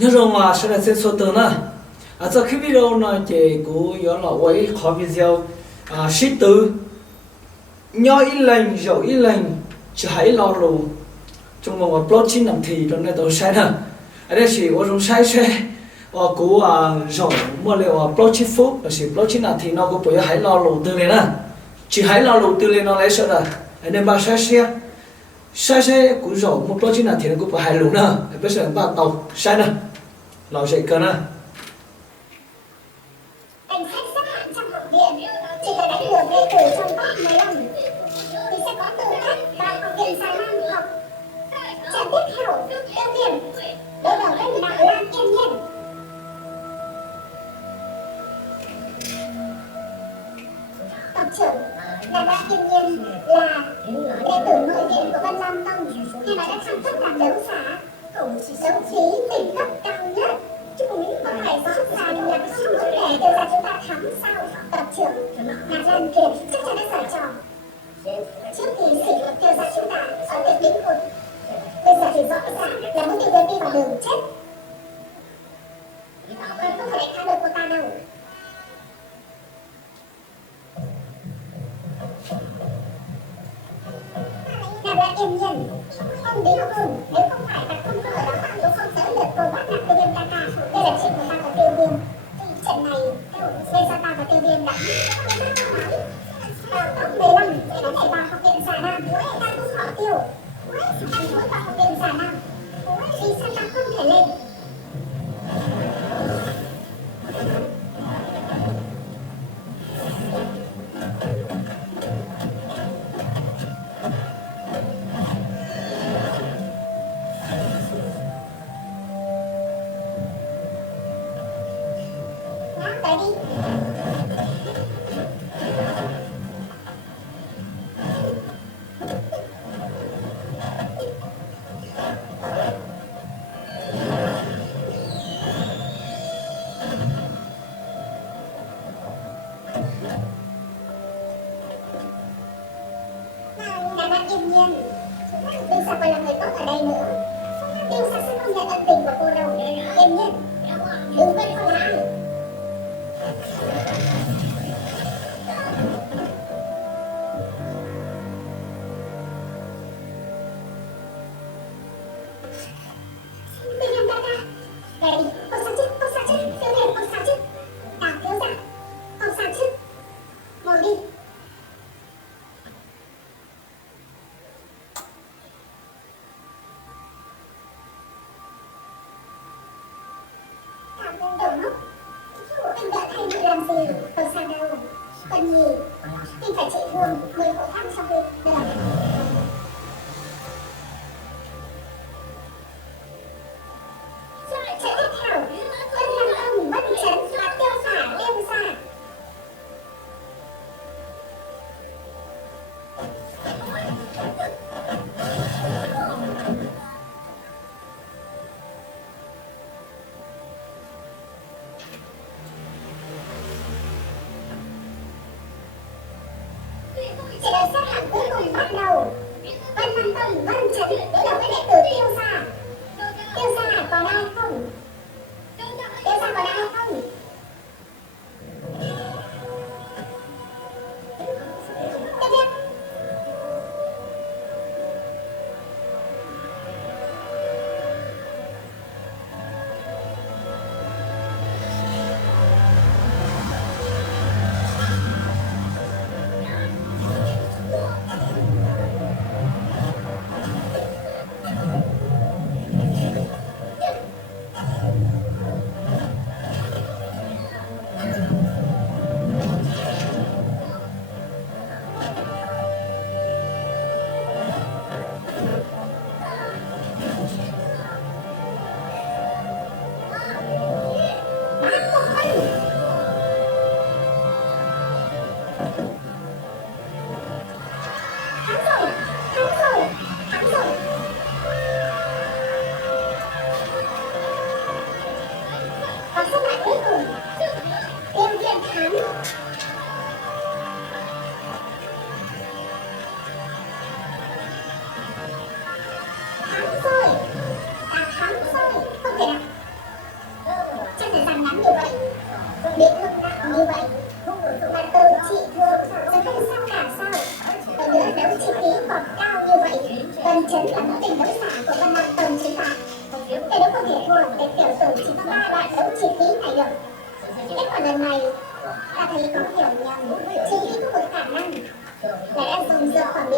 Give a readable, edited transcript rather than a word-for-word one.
nhớ rồi mà sẽ là sẽ số tờ nè cho cái video này chị của gió là quay khó video ship từ nhỏ ít lần rồi ít lần chỉ hãy lo lù trong vòng upload 9 năm thì trong này tôi sai nè ở đây chỉ có trong sai xe của rồi mua liệu upload 9 phút và chỉ upload 9 năm thì nó có phải hãy lo lù từ này nè chỉ hãy lo lù từ này nó lấy sợ là anh em ba sai xe của rồi một upload 9 năm thì nó cũng phải hãy lù nè bây giờ ba tàu sai nè lo dậy cơ nè Hành khách xếp hạng trong học viện chỉ cần đánh lượt ngay từ trong top 15 thì sẽ có tư cách vào học viện Xà Lan học. Trận tiếp theo, tiêu điểm, đối đầu với Đặng Lan Yên Nhiên. Tộc trưởng Đặng Lan Yên Nhiên là đệ tử nội viện của Vân Lam Tông, hay là đã tham thức làm đấu giả, đấu khí đỉnh cấp cao nhất. Có phải rõ ràng là không vấn đề từ là chúng ta thắng sao? Tộc trưởng Ngạc Lan Kiệt chắc chắn đã giải trò. Trước thì xỉ nhục tiêu gia chúng ta ở tiệc đính hôn, bây giờ thì rõ ràng là muốn tiêu đi vào đường chết. Không thể thắng được cô ta đâu. Ngạc Lan Yên Nhiên, ông đính hôn nếu không phải đặt công cơ ở đó nếu không tới lượt cô bắt nạt tiêu viêm ta ta. Đây là chuyện của ta và tiêu viêm. Trận này bây giờ ta và tiêu viêm đã vào top 15 để có thể vào học viện Già Nam. Ta cũng bỏ tiêu. Anh muốn vào học viện Già Nam vì sao ta không thể lên? Tới đi. Ngạc Lan Yên Nhiên, bây giờ còn là người tốt ở đây nữa. Tiêu gia sẽ không nhận ân tình của cô đâu. Yên Nhiên, đừng quên không là ai. Đầu ngốc, anh đợi hay bị làm gì, không sao đâu. Còn gì, anh phải chạy buồn 10 hộ thăm sau khi được. Trận tiếp theo, Vân Lam Tông bất chấn và tiêu xả Tiêu Gia. Trận đấu xếp hạng cuối cùng bắt đầu. Vân Lam Tông Vân Trấn đối đầu với đệ tử Tiêu Gia. Tiêu Gia còn ai không? Tiêu Gia còn ai không? Tiếp tiếp. chấn là mẫu tình đấu xả của Văn Long Tông chúng ta. Để đấu không thể thua, để tiểu tử chỉ có 3 đoạn đấu chi phí này được. Kết quả lần này, ta thấy có hiểu nhầm, chi phí có một khả năng là đã dùng dựa khỏi bị